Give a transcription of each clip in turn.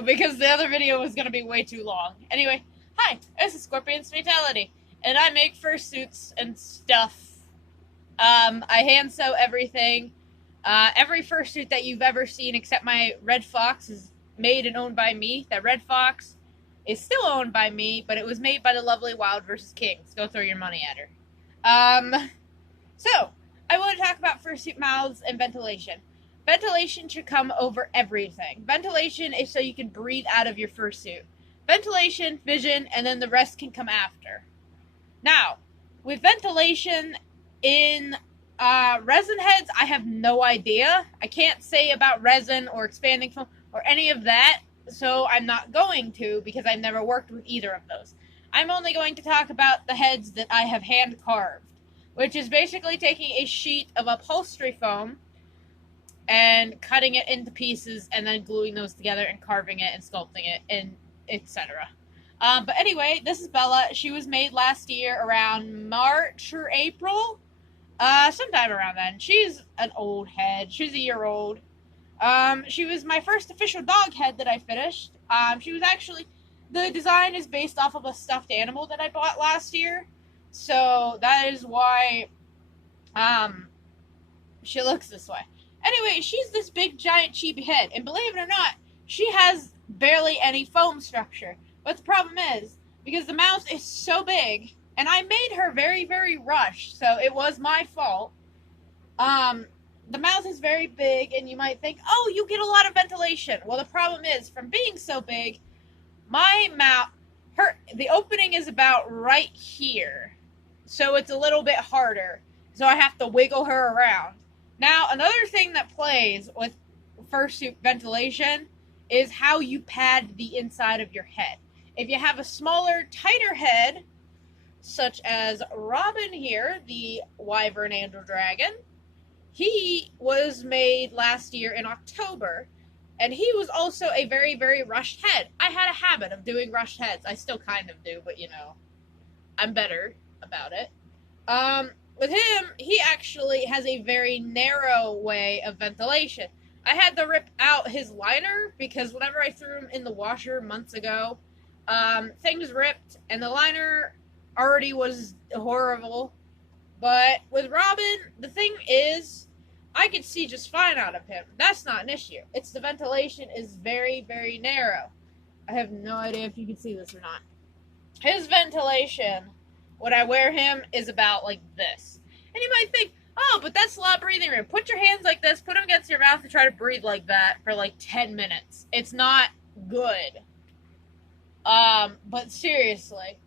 do because the other video was going to be way too long. Anyway, hi, this is Scorpion's Fatality, and I make fursuits and stuff. I hand sew everything. Every fursuit that you've ever seen except my red fox is made and owned by me. That red fox is still owned by me, but it was made by the lovely Wild vs. Kings. Go throw your money at her. So, I want to talk about fursuit mouths and ventilation. Ventilation should come over everything. Ventilation is so you can breathe out of your fursuit. Ventilation, vision, and then the rest can come after. Now, with ventilation in resin heads, I have no idea. I can't say about resin or expanding foam or any of that, so I'm not going to because I've never worked with either of those. I'm only going to talk about the heads that I have hand carved, which is basically taking a sheet of upholstery foam and cutting it into pieces and then gluing those together and carving it and sculpting it and etc. But anyway, this is Bella. She was made last year around March or April. Sometime around then. She's an old head. She's a year old. She was my first official dog head that I finished. She was actually, the design is based off of a stuffed animal that I bought last year. So that is why, she looks this way. Anyway, she's this big, giant, chibi head. And believe it or not, she has barely any foam structure. But the problem is, because the mouth is so big, and I made her very, very rushed, so it was my fault. The mouth is very big, and you might think, oh, you get a lot of ventilation. Well, the problem is, from being so big, my mouth, the opening is about right here. So it's a little bit harder. So I have to wiggle her around. Now, another thing that plays with fursuit ventilation is how you pad the inside of your head. If you have a smaller, tighter head, such as Robin here, the Wyvern Angel Dragon, he was made last year in October, and he was also a very, very rushed head. I had a habit of doing rushed heads. I still kind of do, but you know, I'm better about it. With him, he actually has a very narrow way of ventilation. I had to rip out his liner because whenever I threw him in the washer months ago, things ripped and the liner already was horrible. But with Robin, the thing is, I could see just fine out of him. That's not an issue. It's the ventilation is very, very narrow. I have no idea if you can see this or not. His ventilation, when I wear him, is about like this. And you might think, oh, but that's a lot of breathing room. Put your hands like this, put them against your mouth and try to breathe like that for like 10 minutes. It's not good. But seriously,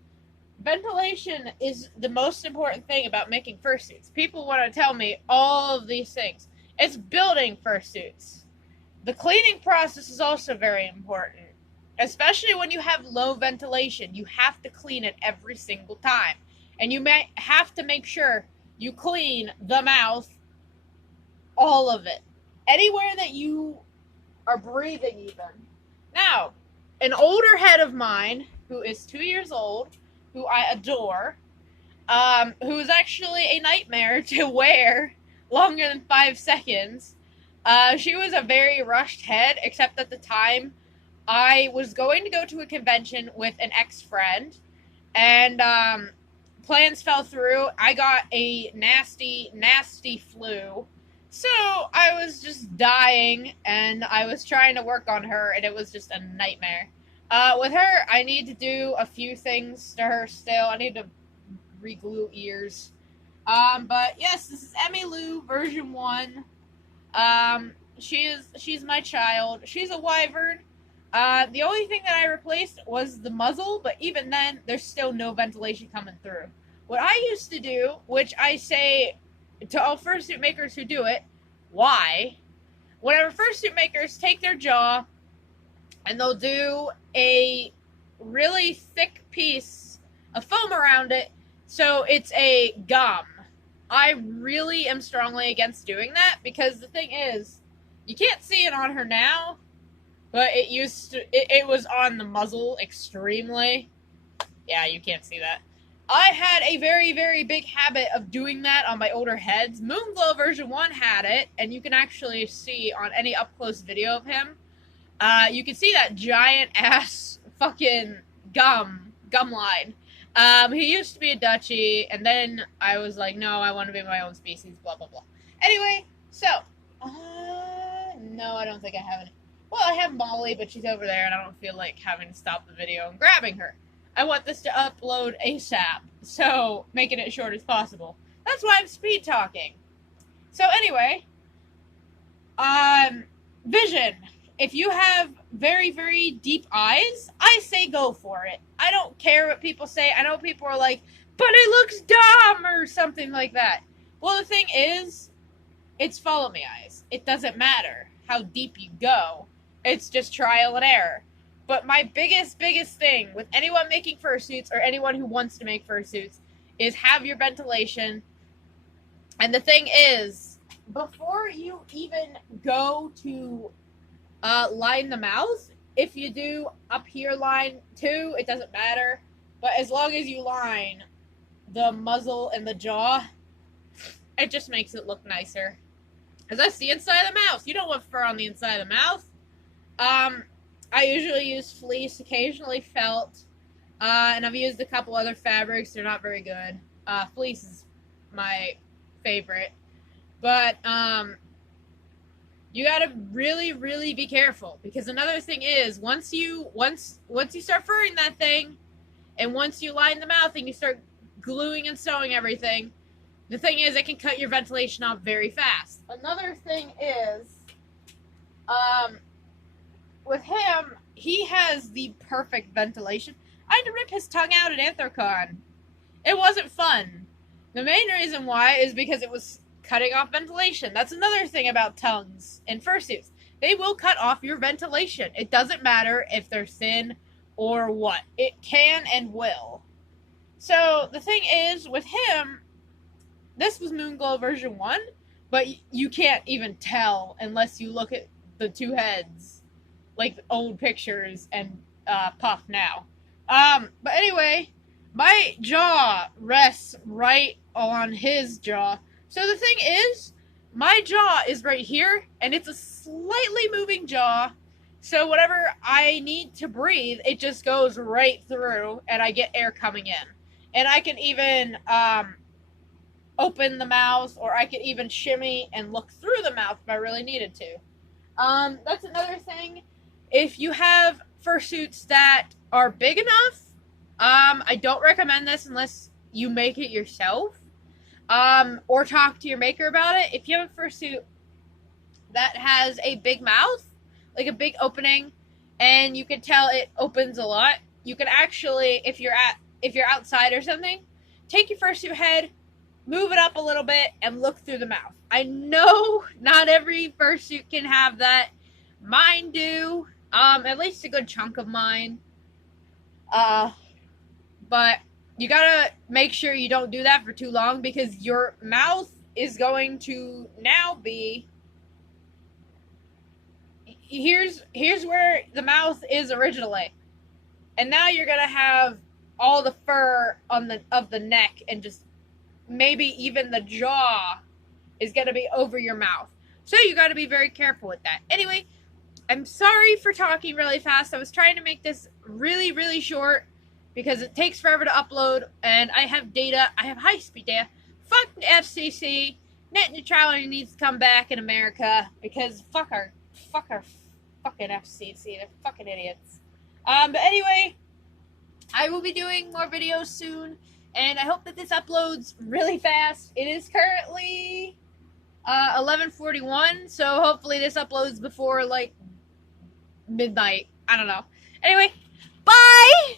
ventilation is the most important thing about making fursuits. People want to tell me all of these things. It's building fursuits. The cleaning process is also very important. Especially when you have low ventilation. You have to clean it every single time. And you may have to make sure you clean the mouth, all of it. Anywhere that you are breathing even. Now, an older head of mine, who is 2 years old, who I adore, who is actually a nightmare to wear longer than 5 seconds. She was a very rushed head, except at the time I was going to go to a convention with an ex-friend, and plans fell through. I got a nasty, nasty flu. So I was just dying, and I was trying to work on her, and it was just a nightmare. With her, I need to do a few things to her still. I need to re-glue ears. But yes, this is Emmy Lou version 1. She's my child. She's a wyvern. The only thing that I replaced was the muzzle, but even then, there's still no ventilation coming through. What I used to do, which I say to all fursuit makers who do it, why? Whenever fursuit makers take their jaw and they'll do a really thick piece of foam around it, so it's a gum. I really am strongly against doing that because the thing is, you can't see it on her now, but it was on the muzzle extremely. Yeah, you can't see that. I had a very, very big habit of doing that on my older heads. Moonglow version 1 had it, and you can actually see on any up-close video of him. you can see that giant ass fucking gum line. He used to be a Dutchie, and then I was like, no, I want to be my own species, blah, blah, blah. Anyway, so, no, I don't think I have any. Well, I have Molly, but she's over there, and I don't feel like having to stop the video and grabbing her. I want this to upload ASAP, so making it short as possible. That's why I'm speed talking. So anyway, vision. If you have very, very deep eyes, I say go for it. I don't care what people say. I know people are like, but it looks dumb or something like that. Well, the thing is, it's follow me eyes. It doesn't matter how deep you go. It's just trial and error. But my biggest thing with anyone making fursuits or anyone who wants to make fursuits is have your ventilation. And the thing is, before you even go to line the mouth, if you do up here line 2, it doesn't matter. But as long as you line the muzzle and the jaw, it just makes it look nicer. Because that's the inside of the mouth. You don't want fur on the inside of the mouth. I usually use fleece, occasionally felt, and I've used a couple other fabrics. They're not very good. Fleece is my favorite. But you gotta really be careful, because another thing is once you start furring that thing, and once you line the mouth and you start gluing and sewing everything, the thing is it can cut your ventilation off very fast. Another thing is, with him, he has the perfect ventilation. I had to rip his tongue out at Anthrocon. It wasn't fun. The main reason why is because it was cutting off ventilation. That's another thing about tongues in fursuits. They will cut off your ventilation. It doesn't matter if they're thin or what. It can and will. So the thing is, with him, this was Moonglow version 1, but you can't even tell unless you look at the two heads, like old pictures and Puff now. But anyway, my jaw rests right on his jaw. So the thing is, my jaw is right here, and it's a slightly moving jaw. So whatever I need to breathe, it just goes right through, and I get air coming in. And I can even open the mouth, or I could even shimmy and look through the mouth if I really needed to. That's another thing. If you have fursuits that are big enough, I don't recommend this unless you make it yourself, or talk to your maker about it. If you have a fursuit that has a big mouth, like a big opening, and you can tell it opens a lot, you can actually, if you're outside or something, take your fursuit head, move it up a little bit, and look through the mouth. I know not every fursuit can have that. Mine do. At least a good chunk of mine. But you gotta make sure you don't do that for too long, because your mouth is going to now be... Here's where the mouth is originally. And now you're gonna have all the fur of the neck, and just maybe even the jaw is gonna be over your mouth. So you gotta be very careful with that. Anyway, I'm sorry for talking really fast. I was trying to make this really short because it takes forever to upload, and I have data. I have high-speed data. Fuck the FCC. Net neutrality needs to come back in America, because fuck our fucking FCC. They're fucking idiots. But anyway, I will be doing more videos soon, and I hope that this uploads really fast. It is currently 11:41, so hopefully this uploads before, like, midnight. I don't know. Anyway, bye!